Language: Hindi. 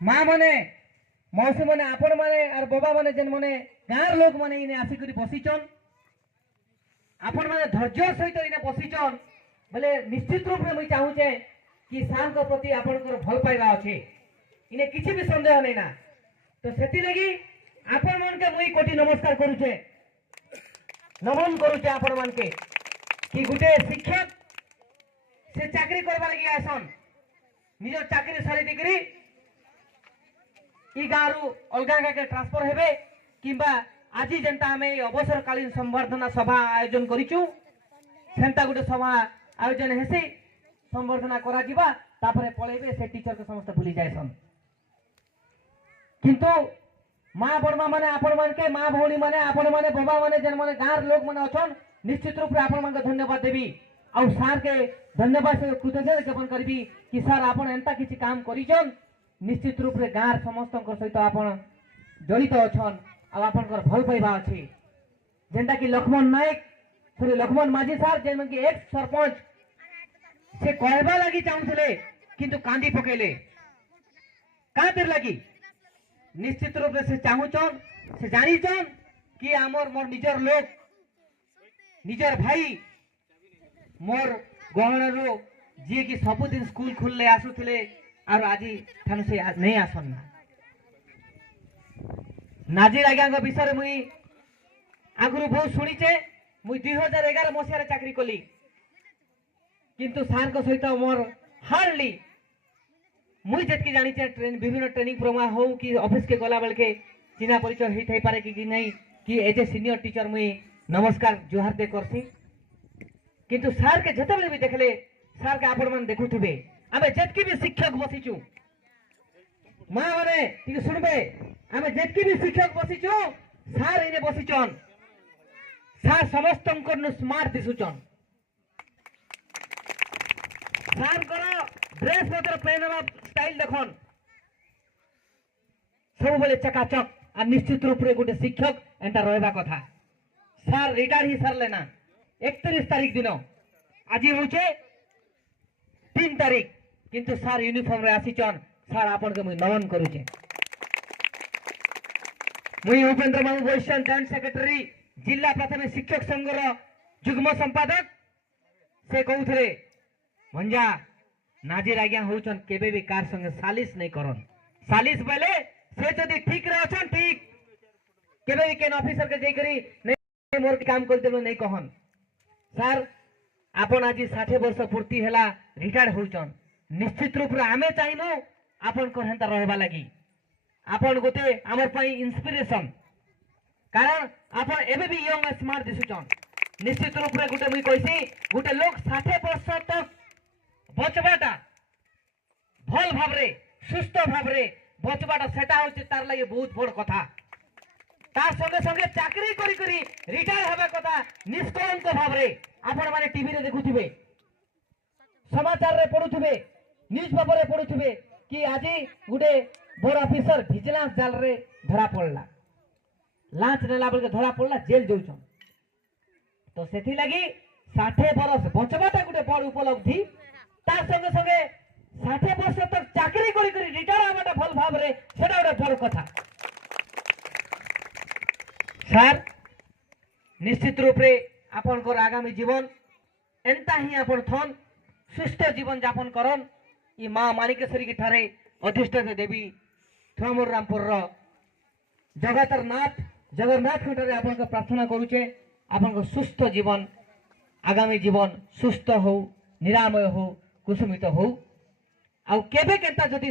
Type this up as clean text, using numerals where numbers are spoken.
माँ मैंने मौसी मैंने आपण मैंने और बाबा मैंने जेन मैंने गाँव लोक मैंने इने आसिक बसीचन आपण मैंने धैर्य सहित इने बसीचन बोले निश्चित रूप में मुझे चाहूचे कि सार को प्रति आपनकर भल पाइबा अच्छे इने किसी भी संदेह नहीं ना तो सेति लगी आपण मन के मुई कोटि नमस्कार करूचे नमन करूचे आपण मन के कि गुटे शिक्षक से चाकरी करबा लगी आसन निजर चाकरी सारी डिग्री ई गाँव अलगा गाँ के ट्रांसफर हेबे किंबा आज जेनता आम अवसरकालीन संवर्धना सभा आयोजन करिचु सेंता गुटे सभा आयोजन हेसी संवर्धना करा जिबा तापरे पळेबे से टीचर के समस्त भूली जायसन किंतु माँ बड़मा माने आपण मन के माँ भौणी माने आपण माने बाबा माने जेन माने गाँव लोक माने अछन निश्चित रूप से आपण मन के धन्यवाद देबी आ सार के धन्यवाद से कृतज्ञता ज्ञापन करबी कि सार आपण एंता किछि काम करिछन निश्चित रूप से गाँव समस्त सहित आपण जड़ित अछन आ आपनकर भल पाइबा अछि जेंता कि लक्ष्मण नायक सॉरी लक्ष्मण माझी सार जेन कि एक सरपंच से कहबा लगी चाहूले किंतु कांदी पकेले कातिर लगी निश्चित रूप से चाहूचन से जानीचन कि आमर मोर निजर लोक निजर भाई मोर गहणरू जी कि सबुदिन स्कूल खुलले आसुथिले और आज ठान से नहीं आसन ना नाजिर आज्ञा विषय मुई आगु बहुत शुणीचे मुई 2011 मसीह चाकरी कली किंतु सार को सहित मोर हार्डली मुई जितकी जानी ट्रेन विभिन्न ट्रेनिंग प्रोग्राम हो कि ऑफिस के गला बेल के चिन्हा परिचय होई थाई पारे कि नहीं कि एज ए सीनियर टीचर मुई नमस्कार जुहार दे करसी किंतु सार के जतबले भी देखले सार के आपण मन देखुथिबे आमे जेतकी भी शिक्षक बसीचु माँ माने ठीक सुनबे आमे जेतकी भी शिक्षक बसीचु सार इने बसीचन सार समस्तंकर नु स्मार्ट दिसुचन सार करो ड्रेस पत्र पहनवा स्टाइल देखन सब बोले चकाचक और निश्चित रूप से गोटे शिक्षक एंता रहबा कथा सार रिटायर ही सार लेना 31 तारीख दिन आज होचे 3 तारीख किंतु सार यूनिफॉर्म रे आसीचन सार आपन के मुई नमन करूचे मुई उपेंद्र बाबू वैश्यन जॉइंट सेक्रेटरी जिला प्राथमिक शिक्षक संघर जुग्म संपादक से कहूथरे भंजा नाजिर आज्ञा होचन केबे भी कार संगे सालिश नहीं करन सालिश बेले से जदी ठीक रहछन ठीक केबे भी केन ऑफिसर के जई करी नहीं मोर काम कर देलो नहीं कहन सर आपन आज 60 वर्ष पूर्ति हैला रिटायर होचन निश्चित रूप रे आमे चाहिनो आपन को हेंता रहबा लागि आपन गोटे हमर पई इंस्पिरेशन कारण आपन एबे भी यंग स्मार्ट दिसुचन निश्चित रूप रे गोटे मुई कहिसी गोटे लोग 60 वर्ष तक बचबाटा भल भावरे सुस्थ भावरे बचबाटा सेटा होचे तार लागि बहुत बड़ कथा तार संगे संगे चाकरी करी करी रिटायर हेबा कथा निष्कलंक भावरे आपण माने टीवी रे देखुथिबे समाचार रे पढुथिबे न्यूज पेपर रे पढुथिबे कि आज गुटे बड़ ऑफिसर विजिलेंस जाल रे धरा पड़ला लांच नेला बेल के धरा पड़ला जेल जाउछन तो सेथि लागि 60 वर्ष बचबाटा गुटे बड़ उपलब्धि तार संगे संगे 60 वर्ष तक चाकरी करी करी रिटायर आबाटा भल भाव रे सेटा गोटे बड़ कथा सर निश्चित रूप रे आपन को आगामी जीवन एंता ही आपन थन सुस्थ जीवन यापन करन ई मां माणिकेश्वरी की ठारे अधिष्ठान देवी थुआमुर रामपुर रो जगन्नाथ की ठारे आपन को प्रार्थना करूचे आपन को सुस्थ जीवन आगामी जीवन सुस्थ हो निरामय हो कुसुमित हो आ केबे केंता जदि